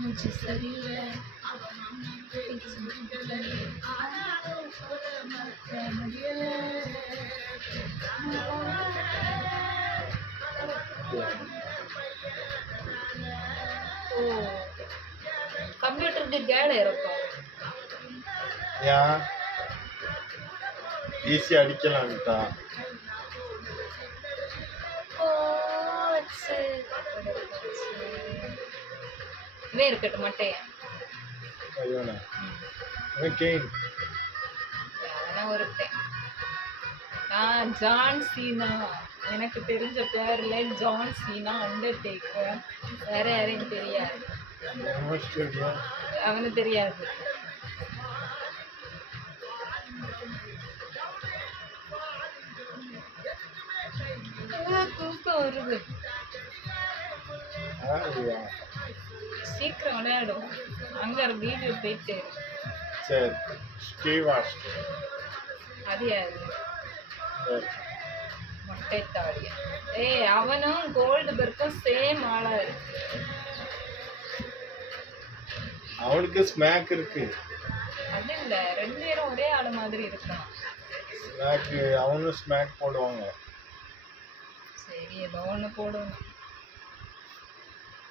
மூச்சு சரியில்லை ஓ கம்ப்யூட்டருக்கு கேட இருக்கும் ஏன் ஈஸியா அடிக்கலாம்ட்டா இவே இருக்கட்டும் மட்டைய ஐயோண்ணா கெயின் அதெல்லாம் ஒருத்தன் நான் ஜான் சீனா எனக்கு தெரிஞ்ச பேர்ல ஜான் சீனா அண்டர்டேக்கர் வேற யாரையும் தெரியாது அவனுக்கு தெரியாது தூக்கம் வருது சீக்கிரம் விளையாடும் அங்க வீடியோ போயிட்டு சரி ஸ்ரீவாஸ் அது யாரு மொட்டை தாடியா ஏய் அவனும் கோல்டு பெர்க்கும் சேம் ஆளா இருக்கு அவனுக்கு ஸ்மாக் இருக்கு அது இல்ல ரெண்டு பேரும் ஒரே ஆளு மாதிரி இருக்கான் ஸ்மாக் அவனும் ஸ்மாக் போடுவாங்க சரி ஏதோ ஒன்று போடுவோம்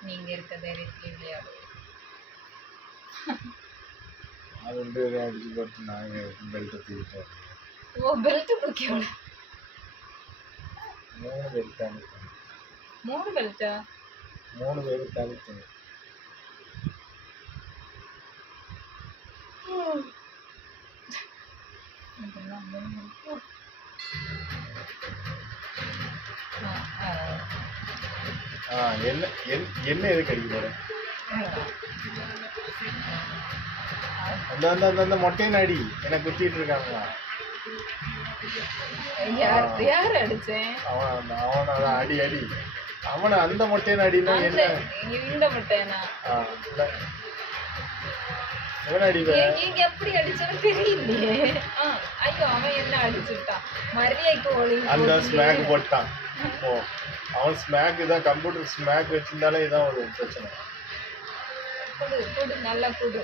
நீங்க இருக்க தைரியத்துல விளையாடு அது ரெண்டு பேரும் அடிச்சு போட்டு நாங்கள் பெல்ட்டை தூக்கிட்டோம் ஓ பெல்ட் தூக்கியோட 3 பேர் தானே 3 பெல்ட்டா 3 பேர் தானே என்ன என்ன எதுக்கு அடிக்க போறேன் அந்த அந்த அந்த அந்த மொட்டையின் அடி என்ன குத்திட்டு இருக்காங்களா யார் அடிச்சேன் அவன் அதான் அடி அடி அவனை அந்த மொட்டையின் அடினா என்ன இந்த மொட்டையனா எவன் அடிப்பேன் நீங்க எப்படி அடிச்சாலும் தெரியலையே ஐயோ அவன் என்ன அடிச்சுட்டான் மரியாதைக்கு ஒளி அந்த ஸ்மாக் போட்டான் ஓ அவன் ஸ்மாக் இதான் கம்ப்யூட்டர் ஸ்மாக் வச்சிருந்தாலே இதான் ஒரு பிரச்சனை குடு நல்லா குடு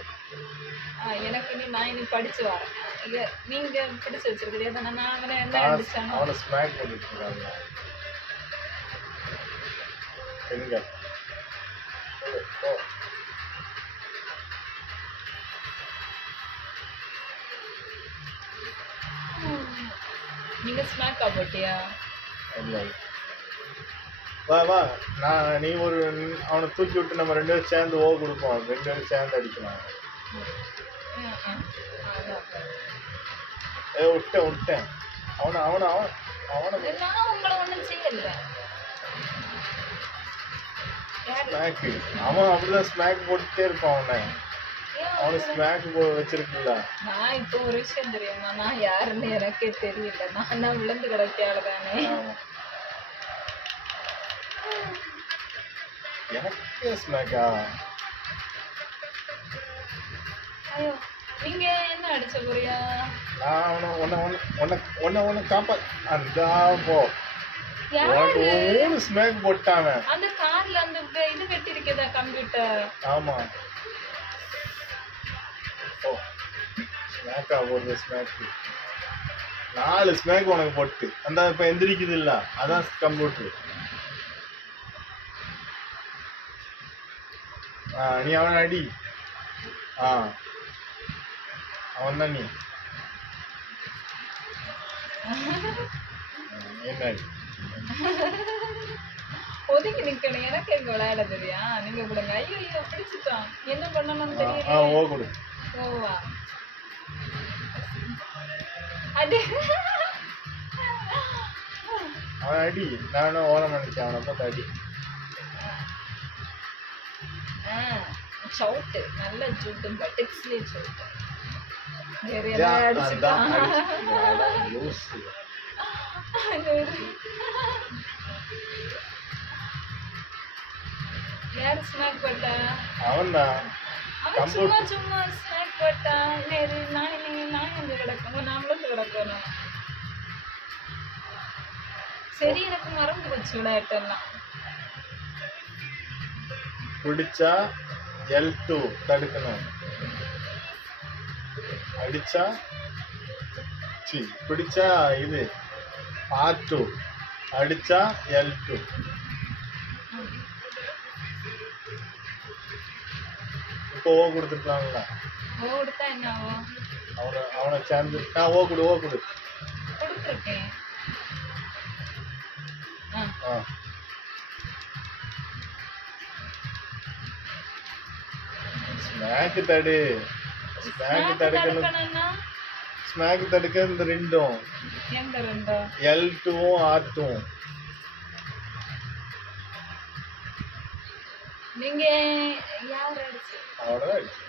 எனக்கு நான் இனி படிச்சு வரேன் நீங்க பிடிச்சு வச்சிருக்கீங்க நான் அவனை என்ன அடிச்சானோ அவனை ஸ்மாக் பண்ணிட்டு இருக்காங்க எங்க நீங்க ஸ்மாக்கா போட்டியா இல்லை வா வா நீ ஒரு அவனை தூக்கி விட்டு நம்ம 2 பேரும் சேர்ந்து கொடுப்போம் 2 பேரும் சேர்ந்து அடிக்கலாம் விட்டேன் அவனை அவனை அவன் அவனை நான் உங்களை ஒன்றும் செய்யல ஸ்மாக் அவன் அப்படிதான் ஸ்மாக் போட்டுட்டே இருப்பான் அவனுக்கு ஸ்மாக் வச்சிருக்குல்ல நான் இப்போ ஒரு விஷயம் தெரியுமா நான் யாருன்னு எனக்கே தெரியல நான் விழுந்து கிடக்கையால தானே எனக்கு ஸ்மாக்கா ஐயோ நீங்க என்ன அடிச்ச போறியா நான் உன்னை காப்பா அந்த போ ஸ்மாக் போட்டாங்க அந்த கார்ல அந்த இது கட்டி இருக்கதா கம்ப்யூட்டர் ஆமா ஓ ஸ்மாக்கா போடுற ஸ்மாக் 4 ஸ்மாக் உனக்கு போட்டு அந்த இப்ப எந்திரிக்குது இல்ல அதான் கம்ப்யூட்டர் நீ அவன் அடி அவன் தான் நீ என்ன அடி ஒதுங்கி நிக்கணும் எனக்கு எங்க விளையாட தெரியா நீங்க கொடுங்க ஐயோ ஐயோ பிடிச்சிட்டான் என்ன பண்ணணும்னு தெரியல ஓ கொடு ஓவா அது அவன் அடி நானும் ஓரம் நினைச்சேன் அவனை பார்த்து அடி சவுட்டு நல்ல ஜூட்டு பட்டிக்ஸ்லேயே சவுட்டு வேற எல்லாம் அடிச்சுட்டான் யார் ஸ்நாக் போட்டா அவன்தான் அவன் சும்மா சும்மா ஸ்நாக் போட்டா நேரு நான் எங்க கிடக்கணும் நாமளும் கிடக்கணும் சரி எனக்கு மறந்து போச்சு விளையாட்டெல்லாம் பிடிச்சா L2 தடுக்கணும், அடிச்சா பிடிச்சா இது R2, அடிச்சா L2. இப்போ ஓ கொடுத்துருக்கலாம்ல. ஓ கொடுத்தா என்ன ஆகும்? அவனை சேர்ந்து ஓ கொடு கொடுத்துருக்கேன். ஸ்மாக் தடு. ஸ்மாக் தடுக்கணும்னா ஸ்மாக் தடுக்க இந்த ரெண்டும் எந்த ரெண்டும்? L2வும் R2வும். நீங்க யார் அடிச்சு? அவ்வளோதான் அடிச்சு.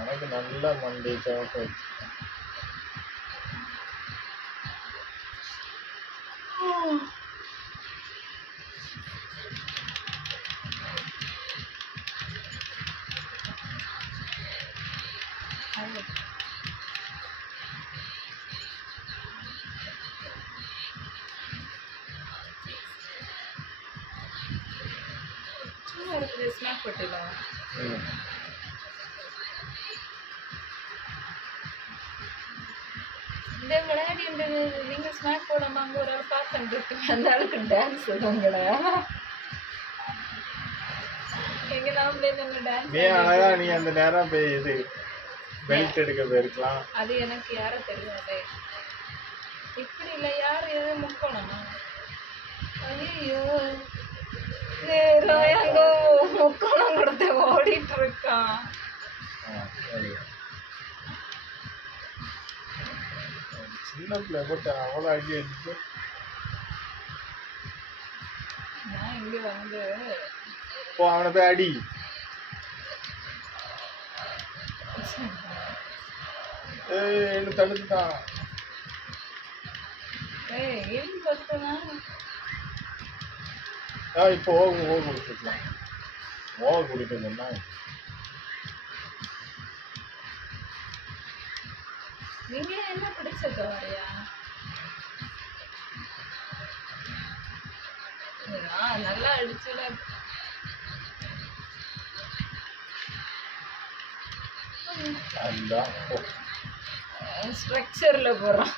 உனக்கு நல்லா மண்டை சவக்க வச்சு. ஸ்மாக் போட்டுலாம் இந்த விளையாடி நீங்க ஸ்மாக் போடாம அங்க ஒரு ஆள் பார்த்துட்டு அந்த ஆளுக்கு டான்ஸ் உங்கள எங்க நாமளே நம்ம டான்ஸ். நீ அழகா நீ அந்த நேரம் போய் இது பெல்ட் எடுக்க போயிருக்கலாம். அது எனக்கு யார தெரியாது. இப்படி இல்லை யார் எது முக்கணுமா? ஐயோ அங்க முக்கோணம் கொடுத்து ஓடிட்டு இருக்கான். சின்ன பிள்ளை போட்டு அவ்வளோ அடி அடிச்சு. நான் இங்க வந்து இப்போ அவனை போய் அடி. என்ன தடுத்துட்டான். இப்போ ஓ கொடுத்துக்கலாம். ஓ கொடுக்கணும்னா நீங்க என்ன பிடிச்சது வரையா? நல்லா அடிச்சுல. ஸ்ட்ரக்சர்ல போறான்.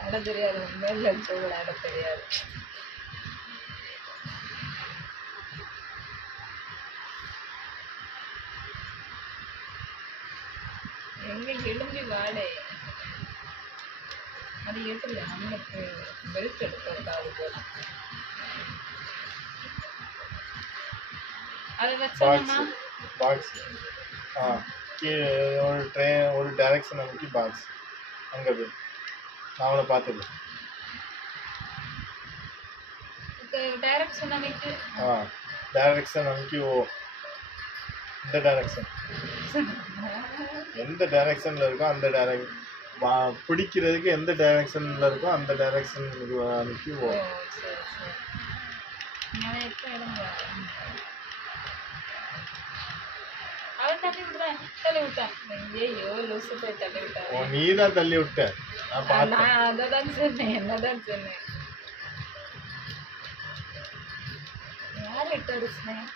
ஆட தெரியாது, மேல ஆட தெரியாது. எங்க எலும்பி வாடே அது எப்படி நம்மளுக்கு பெல்ட் எடுக்கிறதாவது போல. அதை வச்சோம்னா பாக்ஸ் கீழே ஒரு டைரக்ஷன் அமைக்கி பாக்ஸ் அங்கே போய் நான் அவனை பார்த்துது. டைரக்ஷன் அமைக்கு டைரக்ஷன் அமைக்கி இந்த டைரக்ஷன் எந்த டைரக்ஷன்ல இருக்கோ அந்த பிடிக்கிறதுக்கு எந்த டைரக்ஷன்ல இருக்கோ அந்த டைரக்ஷன் அமைக்கி நீதான் தள்ளி விட்ட. அதான் சொன்னேன். என்னதான் சொன்னேன். யார் இட்டு அடிச்சேன்?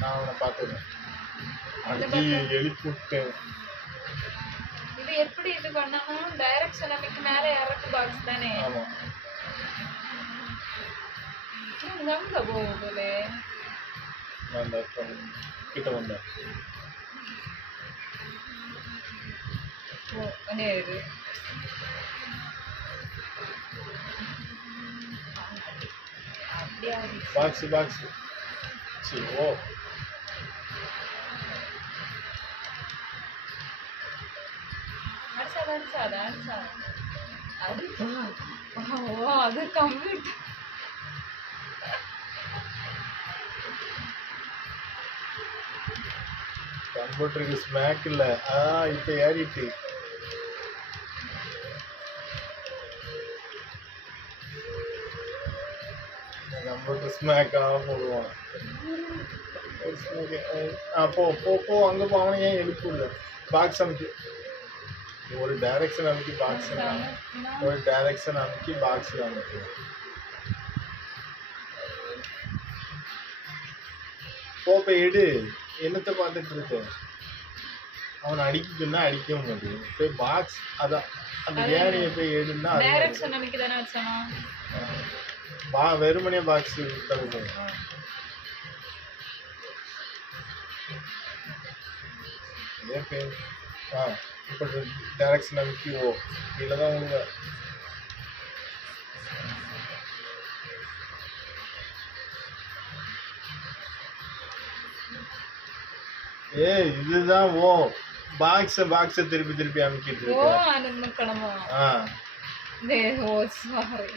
நான் அவனை பார்த்துருவேன். எழுப்பி விட்டேன். இது எப்படி இது பண்ணணும்? டைரக்ஷன் அமைக்கு மேல இறக்கு பாக்ஸ் தானே. அங்க போகுது. கிட்ட வந்த பாக்ஸ் பாக்ஸ் ஓ அது கம்ப்ளீட். கம்ப்யூட்டருக்கு ஸ்மாக் இல்லை. இப்போ ஏறிட்டு நம்மள்ட்ட ஸ்மாக்காக போடுவான். ஒரு smack. போ போ போ அங்கே போ, அவனை ஏன் எழுப்புல? பாக்ஸ் அமைக்கி, ஒரு டைரக்ஷன் அமைக்கி பாக்ஸ், ஒரு டைரக்ஷன் அமைக்கி பாக்ஸில் அமைக்கு. போய் எடு. என்னத்தை பார்த்துட்டு இருக்க? அவனை அடிக்கணும்னா அடிக்கவும் மாட்டேங்குது. போய் பாக்ஸ், அதான் அந்த ஏனையை போய் எடுன்னா டைரக்ஷன் அன்னைக்கு தானே வச்சானா? வெறுமனே பாக்ஸ் தருது. இப்போ டைரக்ஷன் அமைக்கி ஓ இதில் தான் உங்க இதுதான் ஓ பாக்ஸை திருப்பி திருப்பி அமைக்கிட்டு ஓ இருக்கு. அனுமக்கணமா? ஓ சாரி.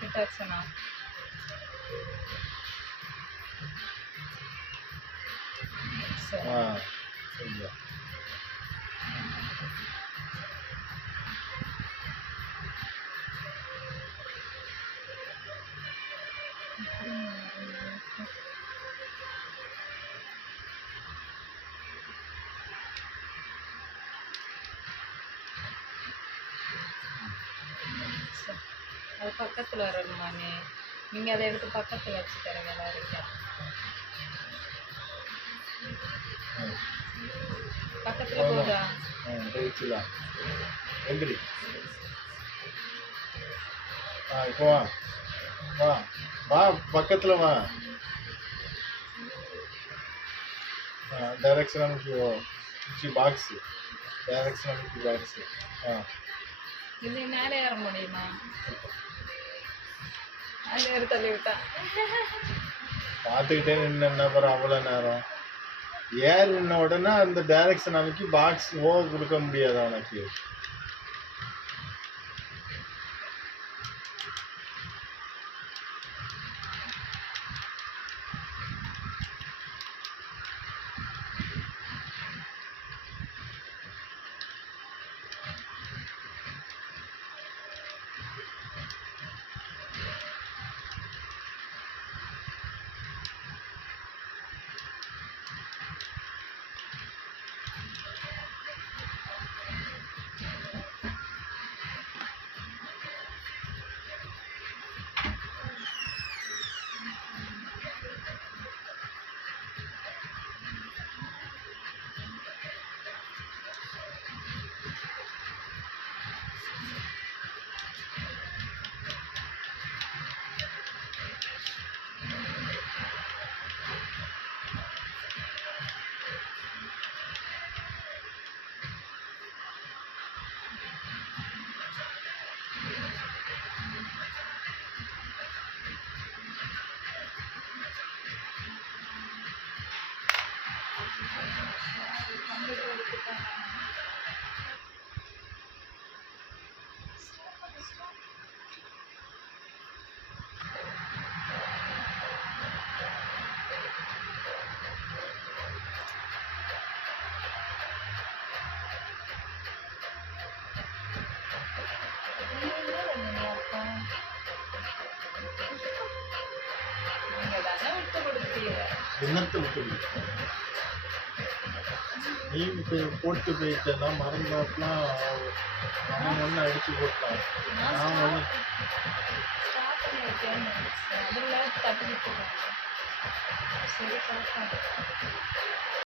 கிட்டாச்சனா சரியா? அது பக்கத்துல வரணுமானே? நீங்க அதை எடுத்து பக்கத்துல வச்சு தரீங்க எல்லாருக்கும். பக்கத்துல போதா? போயிடுச்சுலாம். எந்திரி. இப்போ வா வா வா பக்கத்தில் வா. டைரக்ஷன் அமைக்கி பாக்ஸு, டைரக்ஷன் அமைக்கி பாக்ஸு. இது மேலே ஏற முடியுமா? அது ஏற தள்ளி விட்டா பார்த்துக்கிட்டே நின்று அப்புறம் அவ்வளோ நேரம் ஏர் நின்ன உடனே அந்த டைரக்ஷன் அமைக்கி பாக்ஸ் கொடுக்க முடியாது அவனுக்கு. என்னத்தை விட்டு நீ போட்டு போயிட்டெல்லாம் மறந்தாப்புலாம் அவன் ஒன்று அடிச்சு போட்டான். நான் ஒன்று அதில் தப்பிக்கிட்டு சரி பார்த்தேன்.